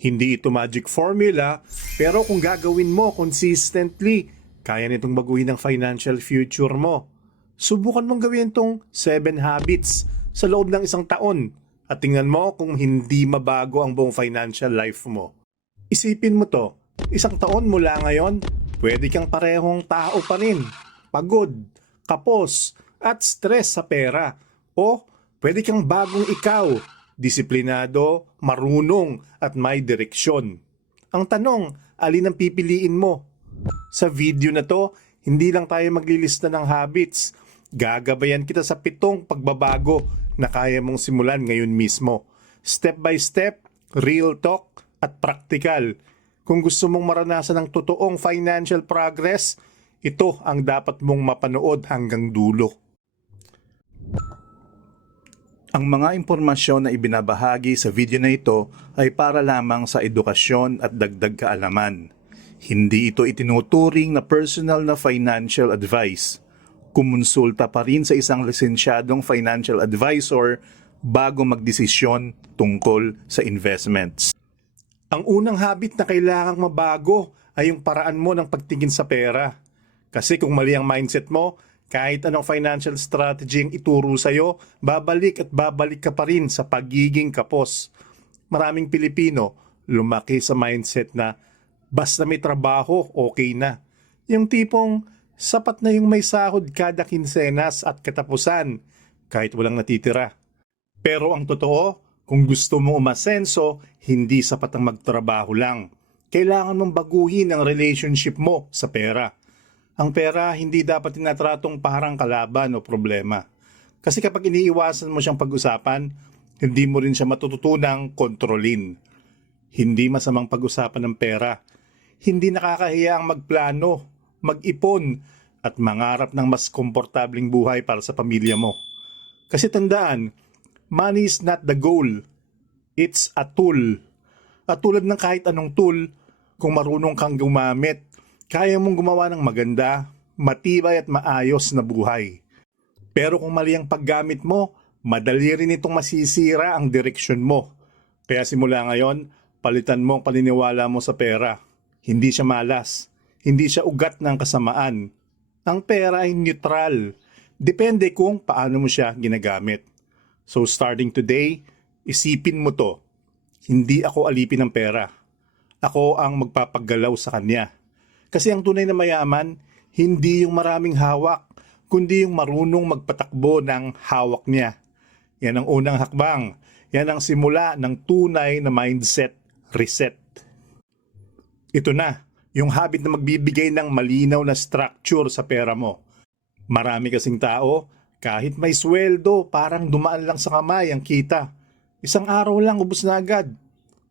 Hindi ito magic formula, pero kung gagawin mo consistently, kaya nitong baguhin ang financial future mo. Subukan mong gawin tong 7 habits sa loob ng isang taon at tingnan mo kung hindi mabago ang buong financial life mo. Isipin mo to, isang taon mula ngayon, pwede kang parehong tao pa rin. Pagod, kapos, at stress sa pera. O pwede kang bagong ikaw, disiplinado, marunong, at may direksyon. Ang tanong, alin ang pipiliin mo? Sa video na to, hindi lang tayo maglilista ng habits. Gagabayan kita sa pitong pagbabago na kaya mong simulan ngayon mismo. Step by step, real talk, at practical. Kung gusto mong maranasan ng totoong financial progress, ito ang dapat mong mapanood hanggang dulo. Ang mga impormasyon na ibinabahagi sa video na ito ay para lamang sa edukasyon at dagdag kaalaman. Hindi ito itinuturing na personal na financial advice. Kumonsulta pa rin sa isang lisensyadong financial advisor bago magdesisyon tungkol sa investments. Ang unang habit na kailangang mabago ay yung paraan mo ng pagtingin sa pera. Kasi kung mali ang mindset mo, kahit anong financial strategy ang ituro sa'yo, babalik at babalik ka pa rin sa pagiging kapos. Maraming Pilipino lumaki sa mindset na basta may trabaho, okay na. Yung tipong sapat na yung may sahod kada kinsenas at katapusan kahit walang natitira. Pero ang totoo, kung gusto mo umasenso, hindi sapat ang magtrabaho lang. Kailangan mong baguhin ang relationship mo sa pera. Ang pera hindi dapat tinatratong parang kalaban o problema. Kasi kapag iniiwasan mo siyang pag-usapan, hindi mo rin siya matututunang kontrolin. Hindi masamang pag-usapan ng pera. Hindi nakakahiya ang magplano, mag-ipon, at mangarap ng mas komportabling buhay para sa pamilya mo. Kasi tandaan, money is not the goal. It's a tool. At tulad ng kahit anong tool, kung marunong kang gumamit, kaya mong gumawa ng maganda, matibay at maayos na buhay. Pero kung mali ang paggamit mo, madali rin itong masisira ang direksyon mo. Kaya simula ngayon, palitan mo ang paniniwala mo sa pera. Hindi siya malas. Hindi siya ugat ng kasamaan. Ang pera ay neutral. Depende kung paano mo siya ginagamit. So starting today, isipin mo to. Hindi ako alipin ng pera. Ako ang magpapaggalaw sa kanya. Kasi ang tunay na mayaman, hindi yung maraming hawak, kundi yung marunong magpatakbo ng hawak niya. Yan ang unang hakbang. Yan ang simula ng tunay na mindset reset. Ito na, yung habit na magbibigay ng malinaw na structure sa pera mo. Marami kasing tao, kahit may sweldo, parang dumaan lang sa kamay ang kita. Isang araw lang ubos na agad.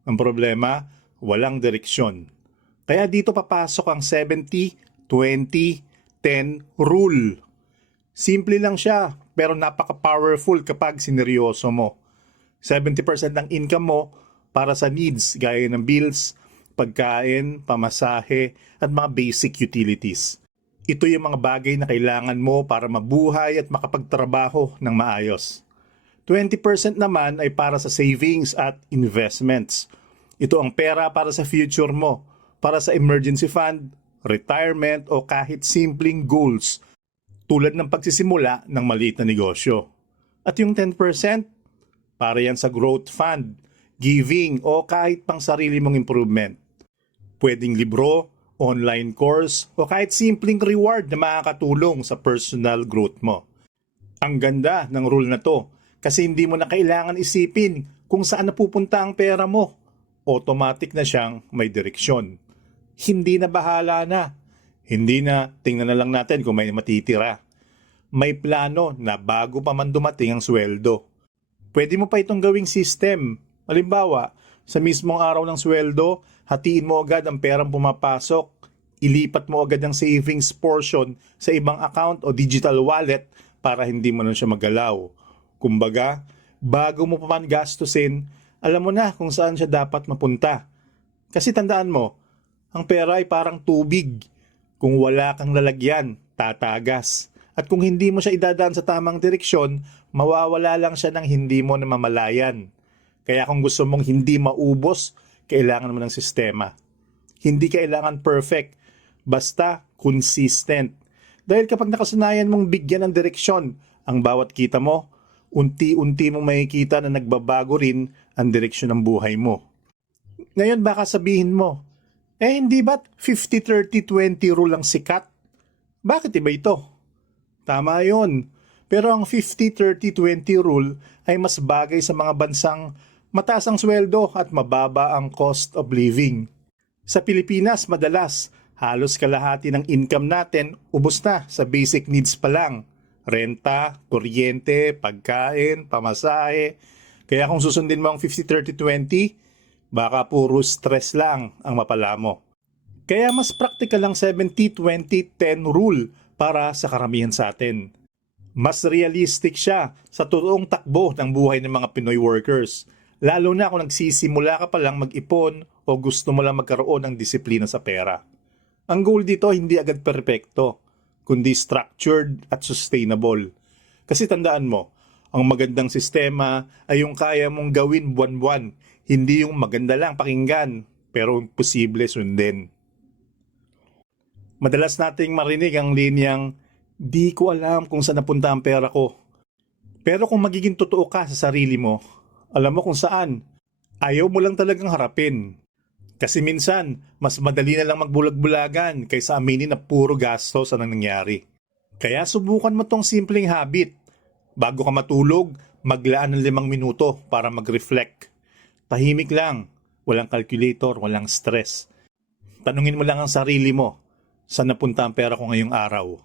Ang problema, walang direksyon. Kaya dito papasok ang 70, 20, 10 rule. Simple lang siya, pero napaka-powerful kapag sineryoso mo. 70% ng income mo para sa needs gaya ng bills, pagkain, pamasahe, at mga basic utilities. Ito yung mga bagay na kailangan mo para mabuhay at makapagtrabaho ng maayos. 20% naman ay para sa savings at investments. Ito ang pera para sa future mo, para sa emergency fund, retirement o kahit simpleng goals tulad ng pagsisimula ng maliit na negosyo. At yung 10%, para yan sa growth fund, giving o kahit pang sarili mong improvement. Pwedeng libro, online course o kahit simpleng reward na makakatulong sa personal growth mo. Ang ganda ng rule na to kasi hindi mo na kailangan isipin kung saan napupunta ang pera mo. Automatic na siyang may direksyon. Hindi na bahala na. Hindi na tingnan na lang natin kung may matitira. May plano na bago pa man dumating ang sweldo. Pwede mo pa itong gawing system. Halimbawa, sa mismong araw ng sweldo, hatiin mo agad ang perang pumapasok, ilipat mo agad ang savings portion sa ibang account o digital wallet para hindi mo na siya magalaw. Kumbaga, bago mo pa man gastusin, alam mo na kung saan siya dapat mapunta. Kasi tandaan mo, ang pera ay parang tubig. Kung wala kang lalagyan, tatagas. At kung hindi mo siya idadaan sa tamang direksyon, mawawala lang siya ng hindi mo namamalayan. Kaya kung gusto mong hindi maubos, kailangan mo ng sistema. Hindi kailangan perfect, basta consistent. Dahil kapag nakasanayan mong bigyan ng direksyon ang bawat kita mo, unti-unti mong makikita na nagbabago rin ang direksyon ng buhay mo. Ngayon baka sabihin mo, eh hindi ba't 50-30-20 rule ang sikat? Bakit iba ito? Tama yon. Pero ang 50-30-20 rule ay mas bagay sa mga bansang mataas ang sweldo at mababa ang cost of living. Sa Pilipinas, madalas, halos kalahati ng income natin ubos na sa basic needs pa lang. Renta, kuryente, pagkain, pamasahe. Kaya kung susundin mo ang 50-30-20, baka puro stress lang ang mapala mo. Kaya mas practical ang 70-20-10 rule para sa karamihan sa atin. Mas realistic siya sa totoong takbo ng buhay ng mga Pinoy workers. Lalo na kung nagsisimula ka pa lang mag-ipon o gusto mo lang magkaroon ng disiplina sa pera. Ang goal dito hindi agad perpekto, kundi structured at sustainable. Kasi tandaan mo, ang magandang sistema ay yung kaya mong gawin buwan-buwan, hindi yung maganda lang pakinggan, pero imposible sundin. Madalas nating marinig ang linyang, di ko alam kung saan napunta ang pera ko. Pero kung magiging totoo ka sa sarili mo, alam mo kung saan. Ayaw mo lang talagang harapin. Kasi minsan, mas madali na lang magbulag-bulagan kaysa aminin na puro gastos ang nangyari. Kaya subukan mo tong simpleng habit. Bago ka matulog, maglaan ng limang minuto para mag-reflect. Tahimik lang, walang calculator, walang stress. Tanungin mo lang ang sarili mo, saan napunta ang pera ko ngayong araw?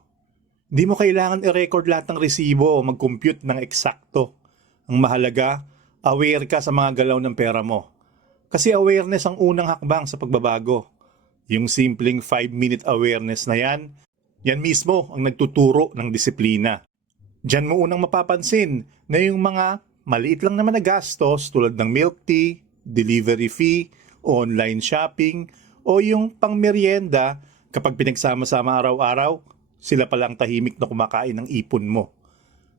Hindi mo kailangan i-record lahat ng resibo o mag-compute ng eksakto. Ang mahalaga, aware ka sa mga galaw ng pera mo. Kasi awareness ang unang hakbang sa pagbabago. Yung simpleng 5-minute awareness na yan, yan mismo ang nagtuturo ng disiplina. Diyan mo unang mapapansin na yung mga maliit lang naman na gastos tulad ng milk tea, delivery fee, online shopping, o yung pangmeryenda kapag pinagsama-sama araw-araw, sila pala ang tahimik na kumakain ng ipon mo.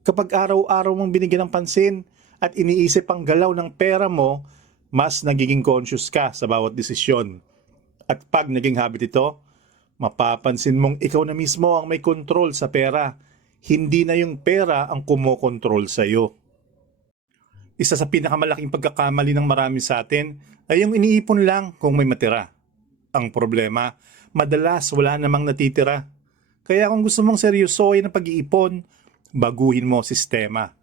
Kapag araw-araw mong binigyan ng pansin at iniisip ang galaw ng pera mo, mas nagiging conscious ka sa bawat desisyon. At pag naging habit ito, mapapansin mong ikaw na mismo ang may control sa pera. Hindi na yung pera ang kumokontrol sa iyo. Isa sa pinakamalaking pagkakamali ng marami sa atin ay yung iniipon lang kung may matira. Ang problema, madalas wala namang natitira. Kaya kung gusto mong seryosohin ang pag-iipon, baguhin mo sistema.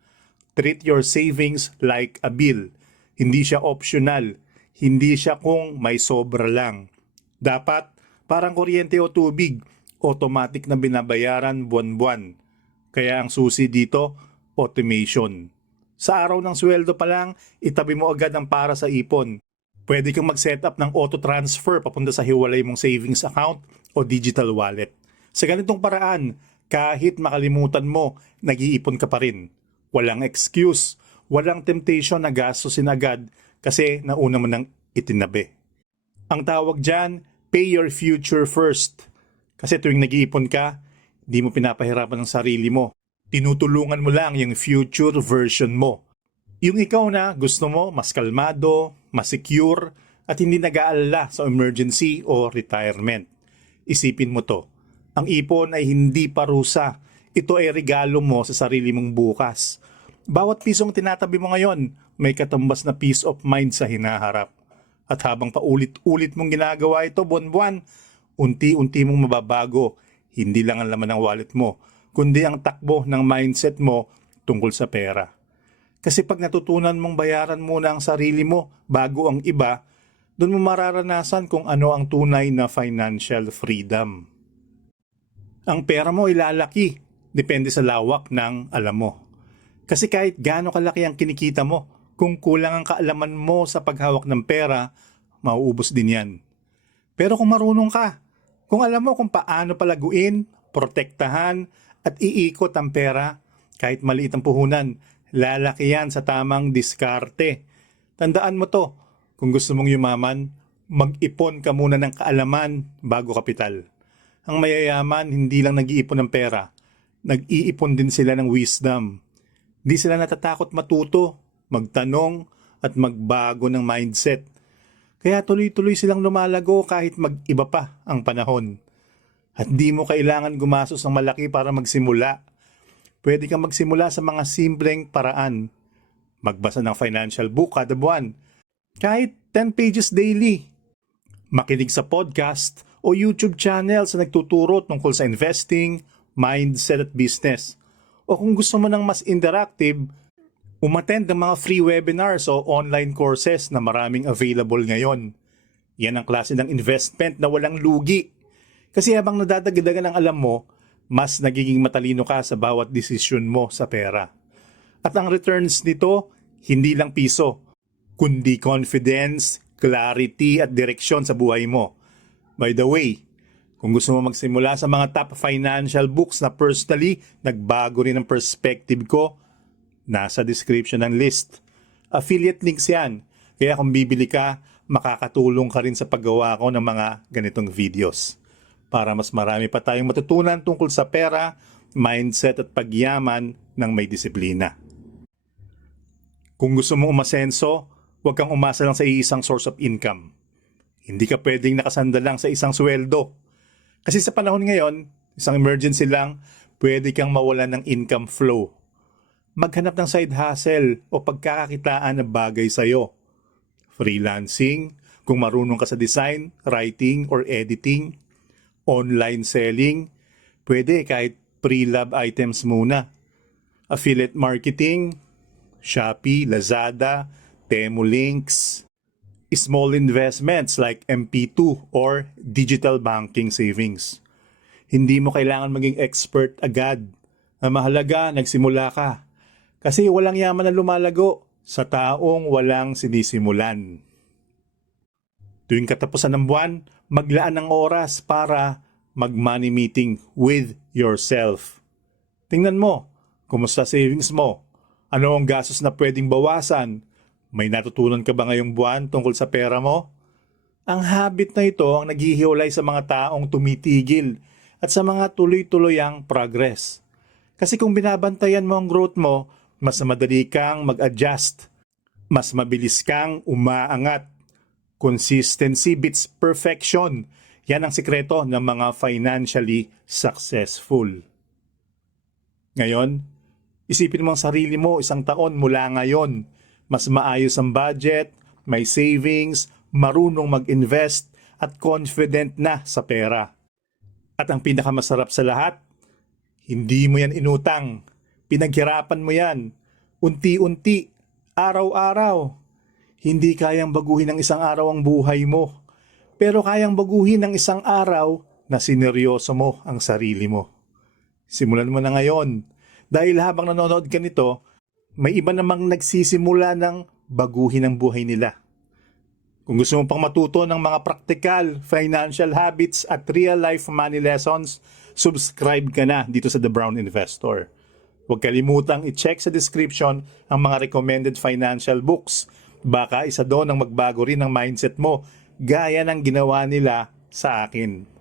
Treat your savings like a bill. Hindi siya optional. Hindi siya kung may sobra lang. Dapat parang kuryente o tubig, automatic na binabayaran buwan-buwan. Kaya ang susi dito, automation. Sa araw ng sweldo pa lang, itabi mo agad ang para sa ipon. Pwede kang mag-set up ng auto-transfer papunta sa hiwalay mong savings account o digital wallet. Sa ganitong paraan, kahit makalimutan mo, nag-iipon ka pa rin. Walang excuse, walang temptation na gastusin agad kasi nauna mo nang itinabi. Ang tawag dyan, pay your future first. Kasi tuwing nag-iipon ka, di mo pinapahirapan ang sarili mo. Tinutulungan mo lang yung future version mo. Yung ikaw na gusto mo mas kalmado, mas secure, at hindi nag-aalala sa emergency o retirement. Isipin mo to. Ang ipon ay hindi parusa. Ito ay regalo mo sa sarili mong bukas. Bawat pisong tinatabi mo ngayon, may katambas na peace of mind sa hinaharap. At habang paulit-ulit mong ginagawa ito buwan-buwan, unti-unti mong mababago. Hindi lang ang laman ng wallet mo, kundi ang takbo ng mindset mo tungkol sa pera. Kasi pag natutunan mong bayaran muna ang sarili mo bago ang iba, doon mo mararanasan kung ano ang tunay na financial freedom. Ang pera mo ilalaki, depende sa lawak ng alam mo. Kasi kahit gaano kalaki ang kinikita mo, kung kulang ang kaalaman mo sa paghawak ng pera, mauubos din yan. Pero kung marunong ka, kung alam mo kung paano palaguin, protektahan, at iikot ang pera, kahit maliit ang puhunan, lalaki yan sa tamang diskarte. Tandaan mo to, kung gusto mong yumaman, mag-ipon ka muna ng kaalaman bago kapital. Ang mayayaman hindi lang nag-iipon ng pera, nag-iipon din sila ng wisdom. Di sila natatakot matuto, magtanong, at magbago ng mindset. Kaya tuloy-tuloy silang lumalago kahit mag-iba pa ang panahon. At di mo kailangan gumastos ng malaki para magsimula. Pwede kang magsimula sa mga simpleng paraan. Magbasa ng financial book kada buwan. Kahit 10 pages daily. Makinig sa podcast o YouTube channel sa nagtuturo tungkol sa investing, mindset at business. O kung gusto mo ng mas interactive, umattend ng mga free webinars o online courses na maraming available ngayon. Yan ang klase ng investment na walang lugi. Kasi habang nadadagdagan ang alam mo, mas nagiging matalino ka sa bawat desisyon mo sa pera. At ang returns nito, hindi lang piso, kundi confidence, clarity at direksyon sa buhay mo. By the way, kung gusto mo magsimula sa mga top financial books na personally nagbago rin ang perspective ko, nasa description ng list. Affiliate links yan. Kaya kung bibili ka, makakatulong ka rin sa paggawa ko ng mga ganitong videos. Para mas marami pa tayong matutunan tungkol sa pera, mindset at pagyaman ng may disiplina. Kung gusto mong umasenso, huwag kang umasa lang sa iisang source of income. Hindi ka pwedeng nakasanda lang sa isang sweldo. Kasi sa panahon ngayon, isang emergency lang, pwede kang mawalan ng income flow. Maghanap ng side hustle o pagkakakitaan na bagay sa'yo. Freelancing, kung marunong ka sa design, writing, or editing. Online selling, pwede kahit pre-lab items muna. Affiliate marketing, Shopee, Lazada, Temu Links, small investments like MP2 or digital banking savings. Hindi mo kailangan maging expert agad. Ang mahalaga, nagsimula ka. Kasi walang yaman na lumalago sa taong walang sinisimulan. Tuwing katapusan ng buwan, maglaan ng oras para mag-money meeting with yourself. Tingnan mo, kumusta savings mo? Ano ang gastos na pwedeng bawasan? May natutunan ka ba ngayong buwan tungkol sa pera mo? Ang habit na ito ang naghihiwalay sa mga taong tumitigil at sa mga tuloy-tuloyang progress. Kasi kung binabantayan mo ang growth mo, mas madali kang mag-adjust. Mas mabilis kang umaangat. Consistency beats perfection. Yan ang sikreto ng mga financially successful. Ngayon, isipin mo ang sarili mo isang taon mula ngayon. Mas maayos ang budget, may savings, marunong mag-invest, at confident na sa pera. At ang pinakamasarap sa lahat, hindi mo yan inutang. Pinaghirapan mo yan. Unti-unti, araw-araw. Hindi kayang baguhin ng isang araw ang buhay mo. Pero kayang baguhin ng isang araw na sineryoso mo ang sarili mo. Simulan mo na ngayon. Dahil habang nanonood ka nito, may iba namang nagsisimula ng baguhin ang buhay nila. Kung gusto mo pang matuto ng mga practical, financial habits at real-life money lessons, subscribe ka na dito sa The Brown Investor. Huwag kalimutang i-check sa description ang mga recommended financial books. Baka isa doon ang magbago rin ang mindset mo, gaya ng ginawa nila sa akin.